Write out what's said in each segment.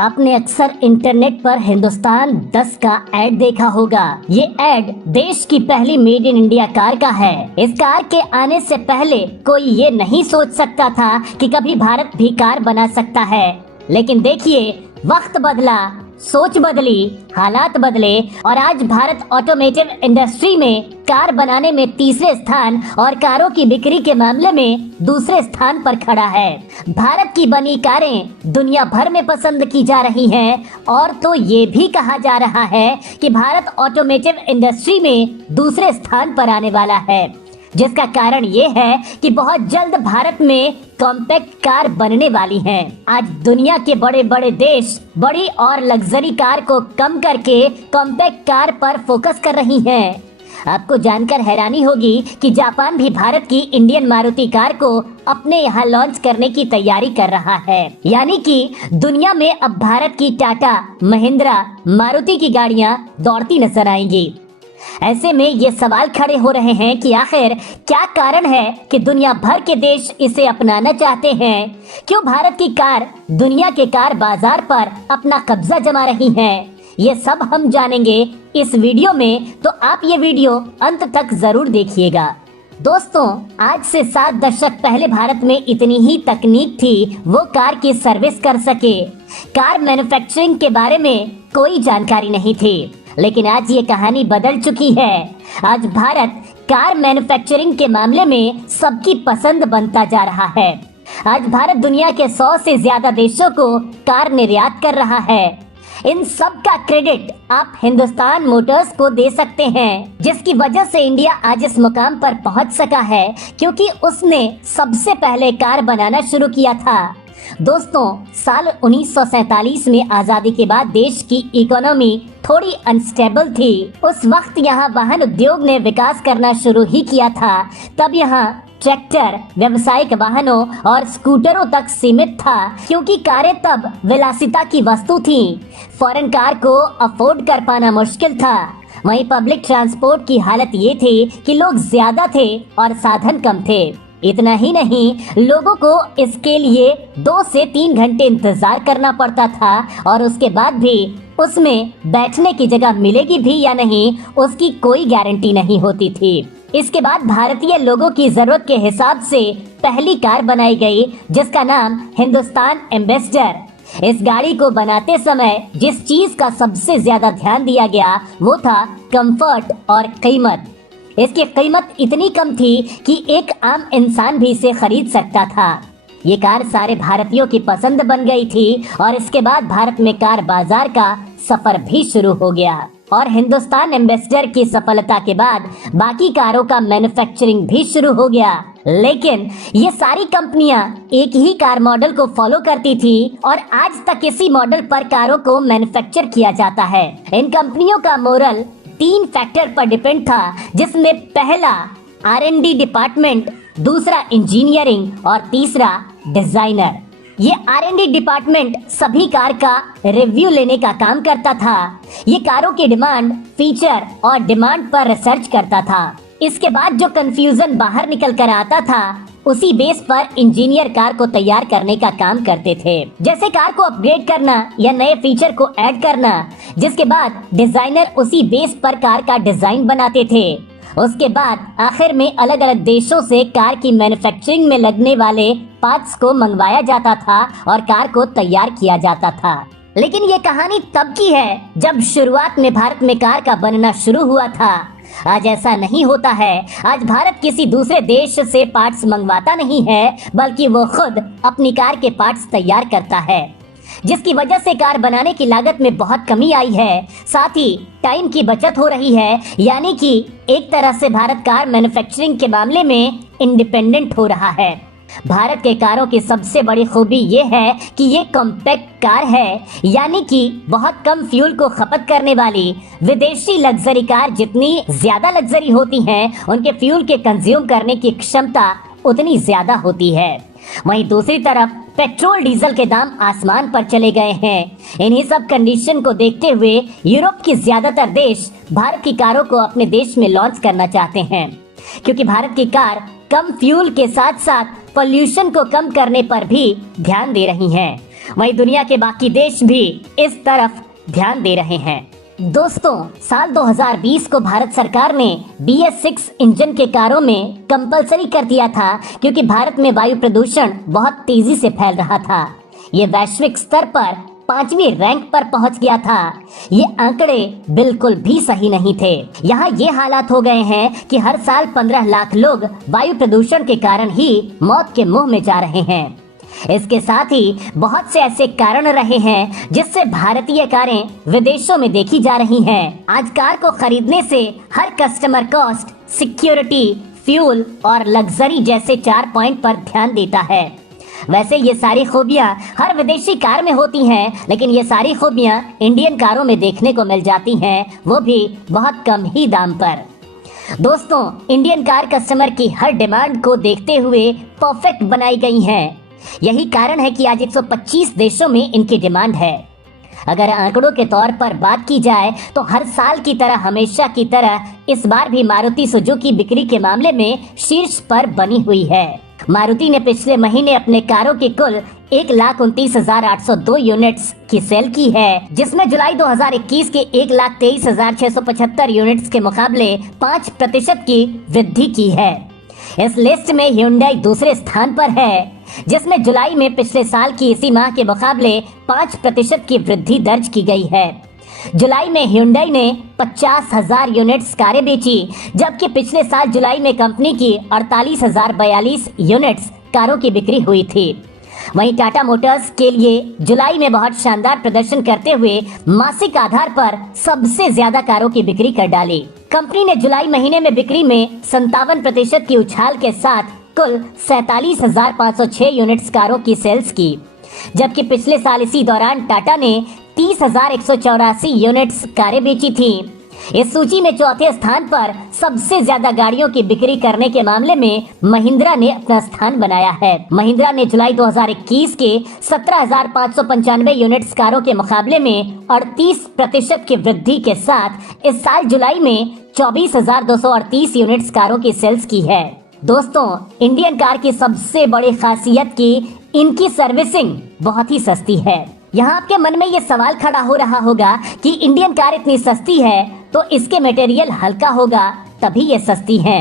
आपने अक्सर इंटरनेट पर हिंदुस्तान 10 का ऐड देखा होगा। ये ऐड देश की पहली मेड इन इंडिया कार का है। इस कार के आने से पहले कोई ये नहीं सोच सकता था कि कभी भारत भी कार बना सकता है। लेकिन देखिए, वक्त बदला, सोच बदली, हालात बदले और आज भारत ऑटोमेटिव इंडस्ट्री में कार बनाने में तीसरे स्थान और कारों की बिक्री के मामले में दूसरे स्थान पर खड़ा है। भारत की बनी कारें दुनिया भर में पसंद की जा रही हैं और तो ये भी कहा जा रहा है कि भारत ऑटोमेटिव इंडस्ट्री में दूसरे स्थान पर आने वाला है, जिसका कारण ये है कि बहुत जल्द भारत में कॉम्पैक्ट कार बनने वाली हैं। आज दुनिया के बड़े बड़े देश बड़ी और लग्जरी कार को कम करके कॉम्पैक्ट कार पर फोकस कर रही हैं। आपको जानकर हैरानी होगी कि जापान भी भारत की इंडियन मारुति कार को अपने यहाँ लॉन्च करने की तैयारी कर रहा है। यानी कि दुनिया में अब भारत की टाटा, महिंद्रा, मारुति की गाड़ियाँ दौड़ती नजर आएंगी। ऐसे में ये सवाल खड़े हो रहे हैं कि आखिर क्या कारण है कि दुनिया भर के देश इसे अपनाना चाहते हैं? क्यों भारत की कार दुनिया के कार बाजार पर अपना कब्जा जमा रही हैं? ये सब हम जानेंगे इस वीडियो में, तो आप ये वीडियो अंत तक जरूर देखिएगा। दोस्तों, आज से 7 दशक पहले भारत में इतनी ही तकनीक थी वो कार की सर्विस कर सके। कार मैन्युफैक्चरिंग के बारे में कोई जानकारी नहीं थी, लेकिन आज ये कहानी बदल चुकी है। आज भारत कार मैन्युफैक्चरिंग के मामले में सबकी पसंद बनता जा रहा है। आज भारत दुनिया के 100 से ज्यादा देशों को कार निर्यात कर रहा है। इन सब का क्रेडिट आप हिंदुस्तान मोटर्स को दे सकते हैं, जिसकी वजह से इंडिया आज इस मुकाम पर पहुंच सका है, क्योंकि उसने सबसे पहले कार बनाना शुरू किया था। दोस्तों, साल 1947 में आजादी के बाद देश की इकोनॉमी थोड़ी अनस्टेबल थी। उस वक्त यहाँ वाहन उद्योग ने विकास करना शुरू ही किया था। तब यहाँ ट्रैक्टर व्यावसायिक वाहनों और स्कूटरों तक सीमित था, क्योंकि कारें तब विलासिता की वस्तु थी। फॉरेन कार को अफोर्ड कर पाना मुश्किल था। वहीं पब्लिक ट्रांसपोर्ट की हालत ये थी कि लोग ज्यादा थे और साधन कम थे। इतना ही नहीं, लोगों को इसके लिए 2 से 3 घंटे इंतजार करना पड़ता था और उसके बाद भी उसमें बैठने की जगह मिलेगी भी या नहीं, उसकी कोई गारंटी नहीं होती थी। इसके बाद भारतीय लोगों की जरूरत के हिसाब से पहली कार बनाई गई, जिसका नाम हिंदुस्तान एम्बेसडर। इस गाड़ी को बनाते समय जिस चीज का सबसे ज्यादा ध्यान दिया गया वो था कंफर्ट और कीमत। इसकी कीमत इतनी कम थी कि एक आम इंसान भी इसे खरीद सकता था। ये कार सारे भारतीयों की पसंद बन गई थी और इसके बाद भारत में कार बाजार का सफर भी शुरू हो गया। और हिंदुस्तान एम्बेसडर की सफलता के बाद बाकी कारों का मैन्युफैक्चरिंग भी शुरू हो गया। लेकिन ये सारी कंपनियां एक ही कार मॉडल को फॉलो करती थी और आज तक इसी मॉडल पर कारों को मैन्युफैक्चर किया जाता है। इन कंपनियों का मोरल 3 फैक्टर पर डिपेंड था, जिसमें पहला R&D डिपार्टमेंट, दूसरा इंजीनियरिंग और तीसरा डिजाइनर। ये R&D डिपार्टमेंट सभी कार का रिव्यू लेने का काम करता था। ये कारों की डिमांड, फीचर और डिमांड पर रिसर्च करता था। इसके बाद जो कंफ्यूजन बाहर निकल कर आता था, उसी बेस पर इंजीनियर कार को तैयार करने का काम करते थे, जैसे कार को अपग्रेड करना या नए फीचर को ऐड करना। जिसके बाद डिजाइनर उसी बेस पर कार का डिजाइन बनाते थे। उसके बाद आखिर में अलग अलग देशों से कार की मैन्युफैक्चरिंग में लगने वाले पार्ट्स को मंगवाया जाता था और कार को तैयार किया जाता था। लेकिन ये कहानी तब की है जब शुरुआत में भारत में कार का बनना शुरू हुआ था। आज ऐसा नहीं होता है। आज भारत किसी दूसरे देश से पार्ट्स मंगवाता नहीं है, बल्कि वो खुद अपनी कार के पार्ट्स तैयार करता है, जिसकी वजह से कार बनाने की लागत में बहुत कमी आई है। साथ ही टाइम की बचत हो रही है, यानी कि एक तरह से भारत कार मैन्युफैक्चरिंग के मामले में इंडिपेंडेंट हो रहा है। भारत के कारों की सबसे बड़ी खूबी ये है कि ये कॉम्पैक्ट कार है, यानी कि बहुत कम फ्यूल को खपत करने वाली। विदेशी लग्जरी कार जितनी ज्यादा लग्जरी होती हैं, उनके फ्यूल के कंज्यूम करने की क्षमता उतनी ज्यादा होती है। वहीं दूसरी तरफ पेट्रोल डीजल के दाम आसमान पर चले गए हैं। इन्हीं सब कंडीशन को देखते हुए यूरोप की ज्यादातर देश भारत की कारों को अपने देश में लॉन्च करना चाहते हैं, क्योंकि भारत की कार कम फ्यूल के साथ साथ पोल्यूशन को कम करने पर भी ध्यान दे रही हैं। वहीं दुनिया के बाकी देश भी इस तरफ ध्यान दे रहे हैं। दोस्तों, साल 2020 को भारत सरकार ने BS6 इंजन के कारों में कंपलसरी कर दिया था, क्योंकि भारत में वायु प्रदूषण बहुत तेजी से फैल रहा था। ये वैश्विक स्तर पर 5वीं रैंक पर पहुंच गया था। ये आंकड़े बिल्कुल भी सही नहीं थे। यहाँ ये हालात हो गए हैं कि हर साल 15 लाख लोग वायु प्रदूषण के कारण ही मौत के मुंह में जा रहे हैं। इसके साथ ही बहुत से ऐसे कारण रहे हैं जिससे भारतीय कारें विदेशों में देखी जा रही हैं। आज कार को खरीदने से हर कस्टमर कॉस्ट, सिक्योरिटी, फ्यूल और लग्जरी जैसे 4 पॉइंट पर ध्यान देता है। वैसे ये सारी खूबियाँ हर विदेशी कार में होती हैं, लेकिन ये सारी खूबियाँ इंडियन कारों में देखने को मिल जाती हैं, वो भी बहुत कम ही दाम पर। दोस्तों, इंडियन कार कस्टमर की हर डिमांड को देखते हुए परफेक्ट बनाई गई हैं। यही कारण है कि आज 125 देशों में इनकी डिमांड है। अगर आंकड़ों के तौर पर बात की जाए तो हर साल की तरह, हमेशा की तरह इस बार भी मारुति सुजुकी बिक्री के मामले में शीर्ष पर बनी हुई है। मारुति ने पिछले महीने अपने कारों की कुल 1,29,802 यूनिट्स की सेल की है, जिसमें जुलाई 2021 के 1,23,675 यूनिट्स के मुकाबले 5% की वृद्धि की है। इस लिस्ट में Hyundai दूसरे स्थान पर है, जिसमें जुलाई में पिछले साल की इसी माह के मुकाबले 5% की वृद्धि दर्ज की गई है। जुलाई में Hyundai ने 50,000 यूनिट्स कारें बेची, जबकि पिछले साल जुलाई में कंपनी की 48,042 यूनिट्स कारों की बिक्री हुई थी। वहीं टाटा मोटर्स के लिए जुलाई में बहुत शानदार प्रदर्शन करते हुए मासिक आधार पर सबसे ज्यादा कारों की बिक्री कर डाली। कंपनी ने जुलाई महीने में बिक्री में 57% की उछाल के साथ कुल 47,506 यूनिट्स कारों की सेल्स की, जबकि पिछले साल इसी दौरान टाटा ने 30,184 यूनिट्स कारें बेची थी। इस सूची में चौथे स्थान पर सबसे ज्यादा गाड़ियों की बिक्री करने के मामले में महिंद्रा ने अपना स्थान बनाया है। महिंद्रा ने जुलाई 2021 के 17,595 यूनिट्स कारों के मुकाबले में 38% की वृद्धि के साथ इस साल जुलाई में 24,238 यूनिट्स कारों की सेल्स की है। दोस्तों, इंडियन कार की सबसे बड़ी खासियत की इनकी सर्विसिंग बहुत ही सस्ती है। यहाँ आपके मन में ये सवाल खड़ा हो रहा होगा कि इंडियन कार इतनी सस्ती है तो इसके मटेरियल हल्का होगा तभी ये सस्ती है,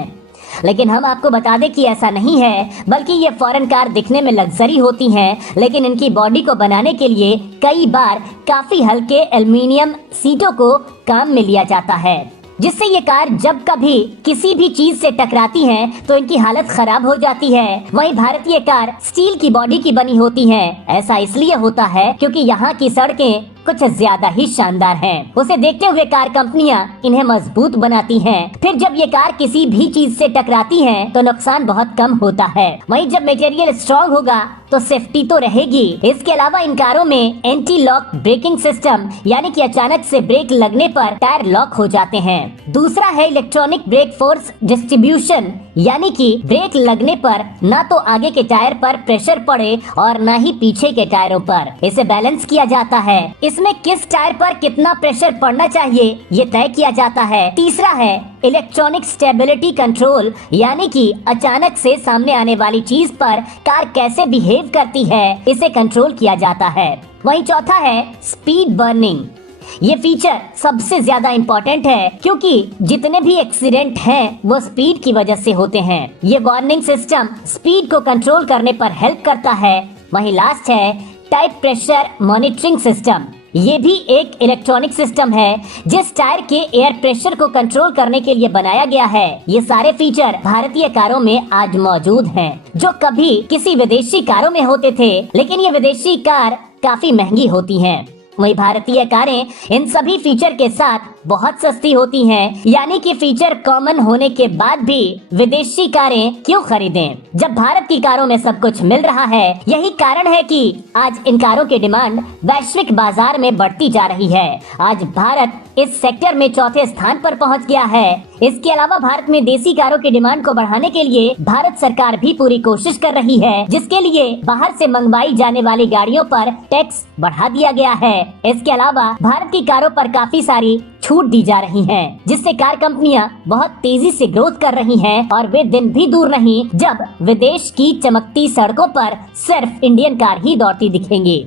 लेकिन हम आपको बता दें कि ऐसा नहीं है, बल्कि ये फॉरेन कार दिखने में लग्जरी होती हैं, लेकिन इनकी बॉडी को बनाने के लिए कई बार काफी हल्के एल्युमिनियम सीटों को काम में लिया जाता है, जिससे ये कार जब कभी किसी भी चीज से टकराती हैं तो इनकी हालत खराब हो जाती है। वहीं भारतीय कार स्टील की बॉडी की बनी होती हैं। ऐसा इसलिए होता है क्योंकि यहाँ की सड़कें कुछ ज्यादा ही शानदार हैं। उसे देखते हुए कार कंपनियां इन्हें मजबूत बनाती हैं। फिर जब ये कार किसी भी चीज से टकराती हैं तो नुकसान बहुत कम होता है। वहीं जब मटेरियल स्ट्रॉन्ग होगा तो सेफ्टी तो रहेगी। इसके अलावा इन कारों में एंटी लॉक ब्रेकिंग सिस्टम, यानी कि अचानक से ब्रेक लगने पर टायर लॉक हो जाते हैं। दूसरा है इलेक्ट्रॉनिक ब्रेक फोर्स डिस्ट्रीब्यूशन, यानी कि ब्रेक लगने पर न तो आगे के टायर पर प्रेशर पड़े और न ही पीछे के टायरों पर। इसे बैलेंस किया जाता है। इसमें किस टायर पर कितना प्रेशर पड़ना चाहिए ये तय किया जाता है। तीसरा है इलेक्ट्रॉनिक स्टेबिलिटी कंट्रोल, यानी कि अचानक से सामने आने वाली चीज पर कार कैसे बिहेव करती है, इसे कंट्रोल किया जाता है। वहीं चौथा है स्पीड बर्निंग। ये फीचर सबसे ज्यादा इम्पोर्टेंट है क्योंकि जितने भी एक्सीडेंट हैं वो स्पीड की वजह से होते हैं। ये वार्निंग सिस्टम स्पीड को कंट्रोल करने पर हेल्प करता है। वहीं लास्ट है टायर प्रेशर मॉनिटरिंग सिस्टम। ये भी एक इलेक्ट्रॉनिक सिस्टम है जिस टायर के एयर प्रेशर को कंट्रोल करने के लिए बनाया गया है। ये सारे फीचर भारतीय कारों में आज मौजूद हैं, जो कभी किसी विदेशी कारों में होते थे, लेकिन ये विदेशी कार काफी महंगी होती हैं। वही भारतीय कारें इन सभी फीचर के साथ बहुत सस्ती होती हैं, यानी कि फीचर कॉमन होने के बाद भी विदेशी कारें क्यों खरीदें जब भारत की कारों में सब कुछ मिल रहा है। यही कारण है कि आज इन कारों की डिमांड वैश्विक बाजार में बढ़ती जा रही है। आज भारत इस सेक्टर में चौथे स्थान पर पहुंच गया है। इसके अलावा भारत में देसी कारों की डिमांड को बढ़ाने के लिए भारत सरकार भी पूरी कोशिश कर रही है, जिसके लिए बाहर से मंगवाई जाने वाली गाड़ियों पर टैक्स बढ़ा दिया गया है। इसके अलावा भारत की कारों पर काफी सारी छूट दी जा रही हैं, जिससे कार कंपनियां बहुत तेजी से ग्रोथ कर रही हैं और वे दिन भी दूर नहीं जब विदेश की चमकती सड़कों पर सिर्फ इंडियन कार ही दौड़ती दिखेंगी।